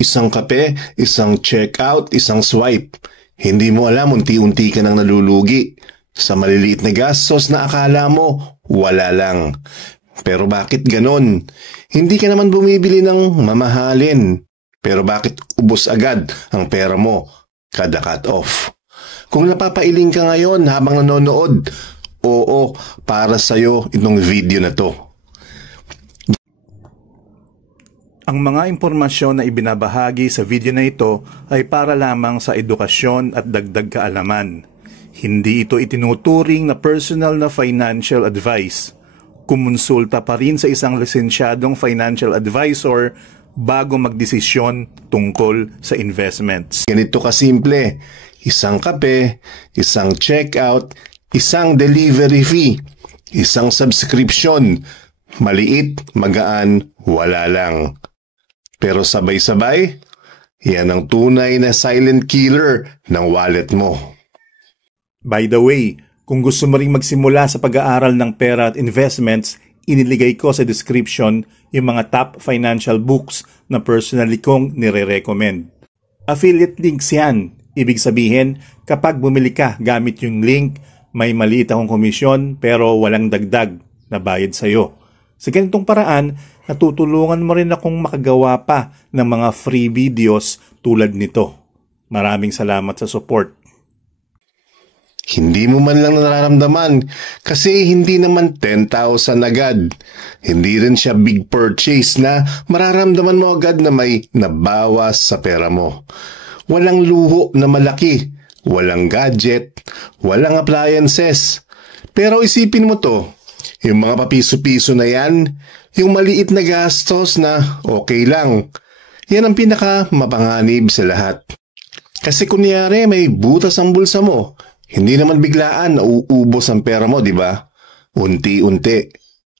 Isang kape, isang checkout, isang swipe. Hindi mo alam, unti-unti ka nang nalulugi. Sa maliliit na gastos na akala mo, wala lang. Pero bakit ganon? Hindi ka naman bumibili ng mamahalin. Pero bakit ubos agad ang pera mo kada cut-off? Kung napapailing ka ngayon habang nanonood, oo, para sa'yo itong video na to. Ang mga impormasyon na ibinabahagi sa video na ito ay para lamang sa edukasyon at dagdag kaalaman. Hindi ito itinuturing na personal na financial advice. Kumonsulta pa rin sa isang lisensyadong financial advisor bago magdesisyon tungkol sa investments. Ganito kasimple, isang kape, isang checkout, isang delivery fee, isang subscription, maliit, magaan, wala lang. Pero sabay-sabay, yan ang tunay na silent killer ng wallet mo. By the way, kung gusto mo ring magsimula sa pag-aaral ng pera at investments, iniligay ko sa description yung mga top financial books na personally kong nire-recommend. Affiliate links yan. Ibig sabihin, kapag bumili ka gamit yung link, may maliit akong komisyon pero walang dagdag na bayad sa'yo. Sa ganitong paraan, natutulungan mo rin akong makagawa pa ng mga free videos tulad nito. Maraming salamat sa support. Hindi mo man lang nararamdaman kasi hindi naman 10,000 agad. Hindi rin siya big purchase na mararamdaman mo agad na may nabawas sa pera mo. Walang luho na malaki, walang gadget, walang appliances. Pero isipin mo to, yung mga papiso-piso na yan, yung maliit na gastos na okay lang. Yan ang pinaka mapanganib sa lahat. Kasi kunyari may butas ang bulsa mo, hindi naman biglaan na uubos ang pera mo, di ba? Unti-unti.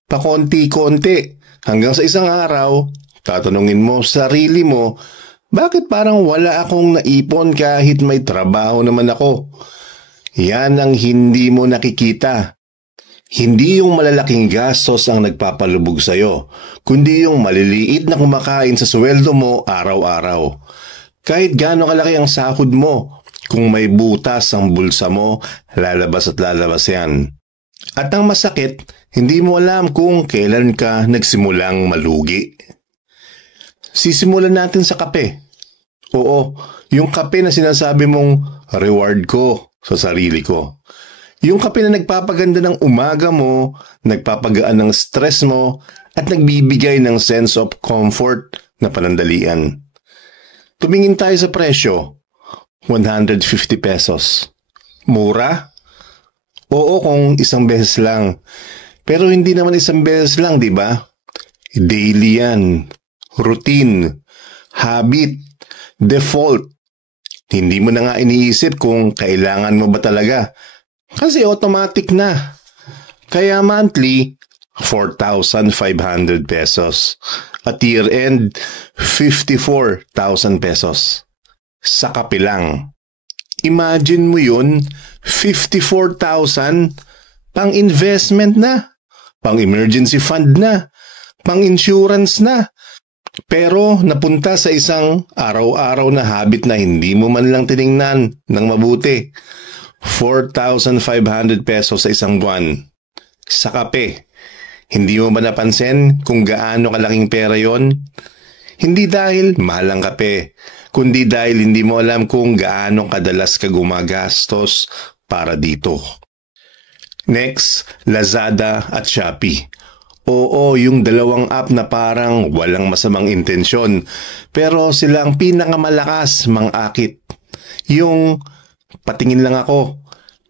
Pakonti-konti. Hanggang sa isang araw, tatanungin mo sa sarili mo, bakit parang wala akong naipon kahit may trabaho naman ako? Yan ang hindi mo nakikita. Hindi yung malalaking gastos ang nagpapalubog sa'yo, kundi yung maliliit na kumakain sa sweldo mo araw-araw. Kahit gaano kalaki ang sahod mo, kung may butas ang bulsa mo, lalabas at lalabas yan. At ang masakit, hindi mo alam kung kailan ka nagsimulang malugi. Sisimulan natin sa kape. Oo, yung kape na sinasabi mong reward ko sa sarili ko. Yung kape na nagpapaganda ng umaga mo, nagpapagaan ng stress mo, at nagbibigay ng sense of comfort na panandalian. Tumingin tayo sa presyo. 150 pesos. Mura? Oo, kung isang beses lang. Pero hindi naman isang beses lang, di ba? Daily yan. Routine. Habit. Default. Hindi mo na nga iniisip kung kailangan mo ba talaga. Kasi automatic na. Kaya monthly, 4,500 pesos. At year-end, 54,000 pesos. Sa kape lang. Imagine mo yun, 54,000 pang investment na, pang emergency fund na, pang insurance na. Pero napunta sa isang araw-araw na habit na hindi mo man lang tiningnan ng mabuti. 4,500 pesos sa isang buwan. Sa kape. Hindi mo ba napansin kung gaano kalaking pera yon? Hindi dahil mahal ang kape, kundi dahil hindi mo alam kung gaano kadalas ka gumagastos para dito. Next, Lazada at Shopee. Oo, yung dalawang app na parang walang masamang intensyon, pero sila ang pinakamalakas mang-akit. Yung patingin lang ako,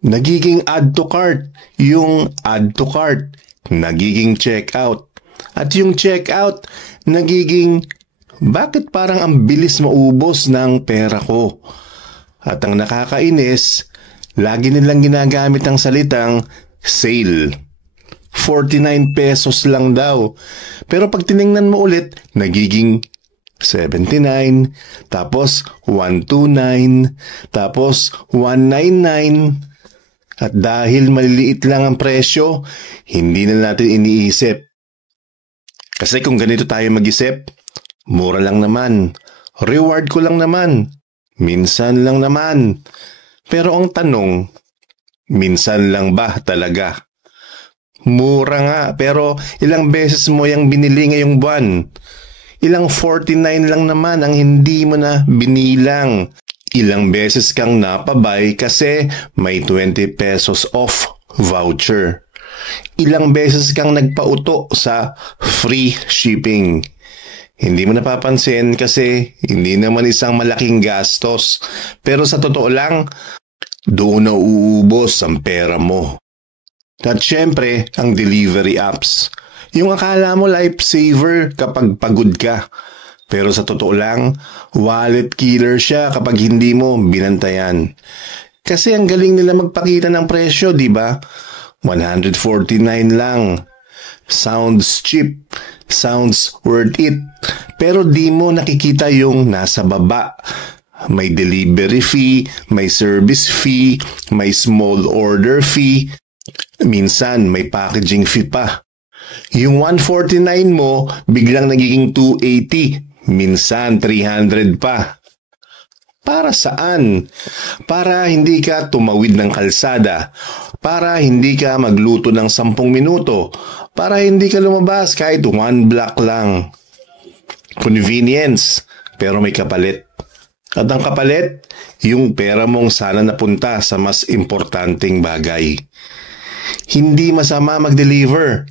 nagiging add to cart, yung add to cart, nagiging checkout, at yung checkout, nagiging bakit parang ang bilis maubos ng pera ko? At ang nakakainis, lagi nilang ginagamit ang salitang sale. 49 pesos lang daw. Pero pag tiningnan mo ulit, nagiging 79, tapos 129, tapos 199. At dahil maliliit lang ang presyo, hindi na natin iniisip. Kasi kung ganito tayo mag-isip, mura lang naman, Reward ko lang naman. Minsan lang naman. Pero ang tanong, minsan lang ba talaga? Mura nga, pero ilang beses mo yung binili ngayong buwan? Ilang 49 lang naman ang hindi mo na binilang. Ilang beses kang napabay kasi may 20 pesos off voucher. Ilang beses kang nagpauto sa free shipping. Hindi mo napapansin kasi hindi naman isang malaking gastos. Pero sa totoo lang, doon na uubos ang pera mo. At syempre, ang delivery apps. Yung akala mo lifesaver kapag pagod ka. Pero sa totoo lang, wallet killer siya kapag hindi mo binantayan. Kasi ang galing nila magpakita ng presyo, di ba? 149 lang. Sounds cheap. Sounds worth it. Pero di mo nakikita yung nasa baba. May delivery fee, may service fee, may small order fee. Minsan may packaging fee pa. Yung 149 mo, biglang nagiging 280. Minsan 300 pa. Para saan? Para hindi ka tumawid ng kalsada. Para hindi ka magluto ng 10 minuto. Para hindi ka lumabas kahit 1 block lang. Convenience, pero may kapalit. At ang kapalit, yung pera mong sana napunta sa mas importanteng bagay. Hindi masama mag-deliver.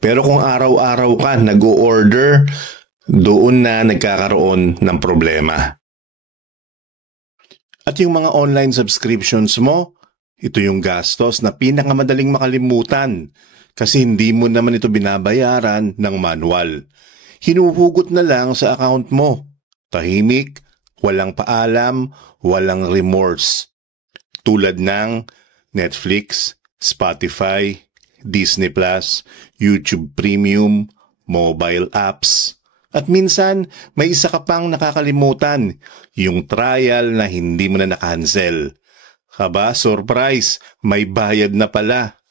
Pero kung araw-araw ka nag-o-order, doon na nagkakaroon ng problema. At yung mga online subscriptions mo, ito yung gastos na pinakamadaling makalimutan kasi hindi mo naman ito binabayaran ng manual. Hinuhugot na lang sa account mo. Tahimik, walang paalam, walang remorse. Tulad ng Netflix, Spotify, Disney Plus, YouTube Premium, mobile apps. At minsan, may isa ka pang nakakalimutan, yung trial na hindi mo na nakancel. Kaba, surprise, may bayad na pala.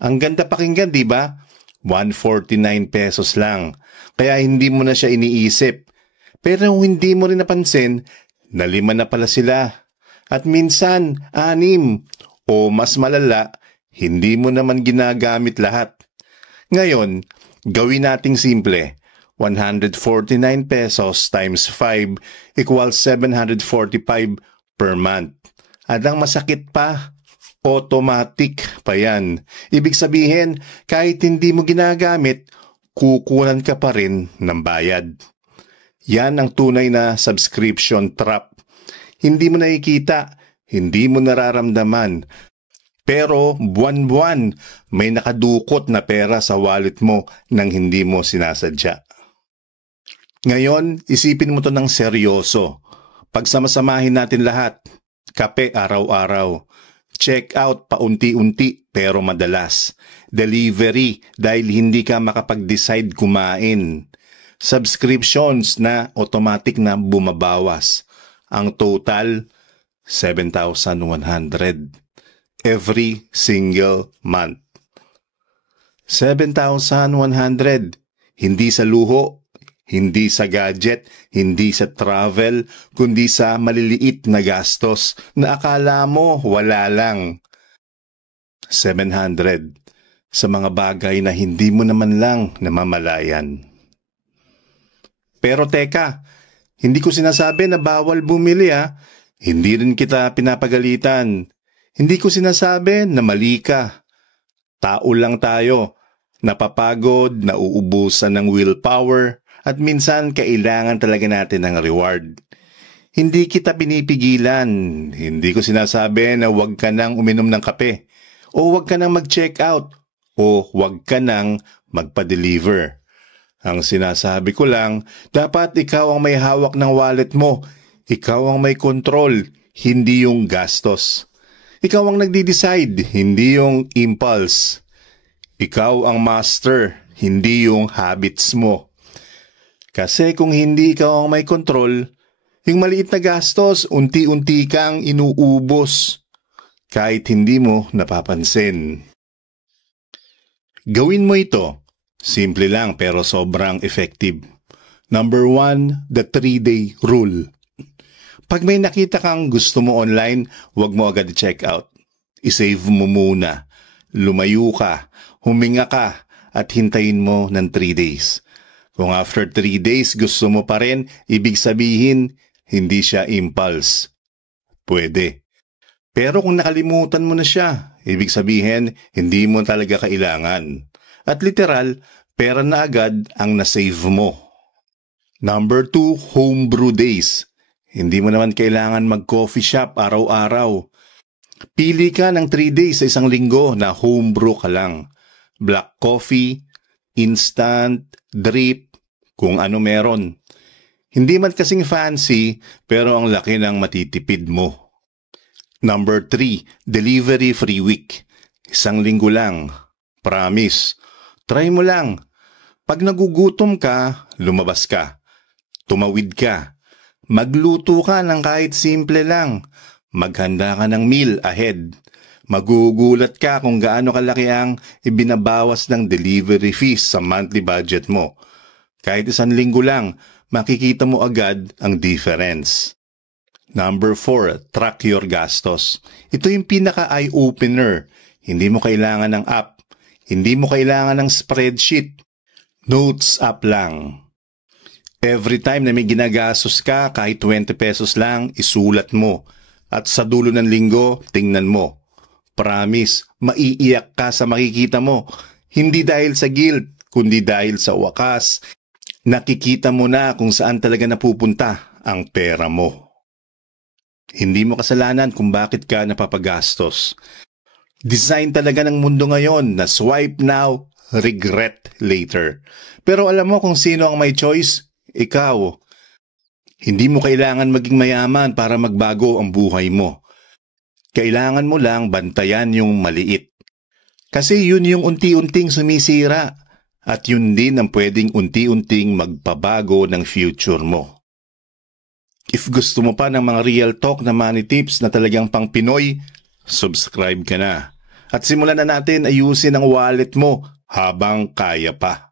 Ang ganda pakinggan, di ba? 149 pesos lang. Kaya hindi mo na siya iniisip. Pero hindi mo rin napansin, na 5 na pala sila. At minsan, 6. O mas malala, hindi mo naman ginagamit lahat. Ngayon, gawin nating simple. 149 pesos times 5 equals 745 per month. At ang masakit pa, automatic pa yan. Ibig sabihin, kahit hindi mo ginagamit, kukunan ka pa rin ng bayad. Yan ang tunay na subscription trap. Hindi mo nakikita, hindi mo nararamdaman. Pero buwan-buwan, may nakadukot na pera sa wallet mo nang hindi mo sinasadya. Ngayon, isipin mo to ng seryoso. Pagsamasamahin natin lahat. Kape araw-araw. Check out paunti-unti pero madalas. Delivery dahil hindi ka makapag-decide kumain. Subscriptions na automatic na bumabawas. Ang total, 7,100. Every single month. 7,100. Hindi sa luho, hindi sa gadget, hindi sa travel, kundi sa maliliit na gastos na akala mo wala lang. 700 sa mga bagay na hindi mo naman lang namamalayan. Pero teka, hindi ko sinasabi na bawal bumili ha. Hindi rin kita pinapagalitan. Hindi ko sinasabi na mali ka. Tao lang tayo, napapagod, nauubusan ng willpower, at minsan kailangan talaga natin ng reward. Hindi kita pinipigilan. Hindi ko sinasabi na huwag ka nang uminom ng kape, o huwag ka nang mag-check out, o huwag ka nang magpa-deliver. Ang sinasabi ko lang, dapat ikaw ang may hawak ng wallet mo. Ikaw ang may control, hindi yung gastos. Ikaw ang nagdi-decide, hindi yung impulse. Ikaw ang master, hindi yung habits mo. Kasi kung hindi ikaw ang may control, yung maliit na gastos, unti-unti kang inuubos. Kahit hindi mo napapansin. Gawin mo ito. Simple lang pero sobrang effective. Number 1, the 3-day rule. Pag may nakita kang gusto mo online, huwag mo agad i-check out. I-save mo muna. Lumayo ka, huminga ka, at hintayin mo ng 3 days. Kung after 3 days gusto mo pa rin, ibig sabihin, hindi siya impulse. Pwede. Pero kung nakalimutan mo na siya, ibig sabihin, hindi mo talaga kailangan. At literal, pera na agad ang nasave mo. Number 2, homebrew days. Hindi mo naman kailangan mag-coffee shop araw-araw. Pili ka ng 3 days sa isang linggo na homebrew ka lang. Black coffee, instant, drip, kung ano meron. Hindi man kasing fancy, pero ang laki ng matitipid mo. Number 3, delivery free week. Isang linggo lang. Promise. Try mo lang. Pag nagugutom ka, lumabas ka. Tumawid ka. Magluto ka ng kahit simple lang. Maghanda ka ng meal ahead. Magugulat ka kung gaano kalaki ang ibinabawas ng delivery fees sa monthly budget mo. Kahit isang linggo lang, makikita mo agad ang difference. Number 4, track your gastos. Ito yung pinaka-eye-opener. Hindi mo kailangan ng app. Hindi mo kailangan ng spreadsheet. Notes app lang. Every time na may ginagastos ka, kahit 20 pesos lang, isulat mo. At sa dulo ng linggo, tingnan mo. Promise, maiiyak ka sa makikita mo. Hindi dahil sa guilt, kundi dahil sa wakas, nakikita mo na kung saan talaga napupunta ang pera mo. Hindi mo kasalanan kung bakit ka napapagastos. Design talaga ng mundo ngayon na swipe now, regret later. Pero alam mo kung sino ang may choice? Ikaw. Hindi mo kailangan maging mayaman para magbago ang buhay mo. Kailangan mo lang bantayan yung maliit. Kasi yun yung unti-unting sumisira at yun din ang pwedeng unti-unting magpabago ng future mo. If gusto mo pa ng mga real talk na money tips na talagang pang Pinoy, subscribe ka na. At simulan na natin ayusin ang wallet mo habang kaya pa.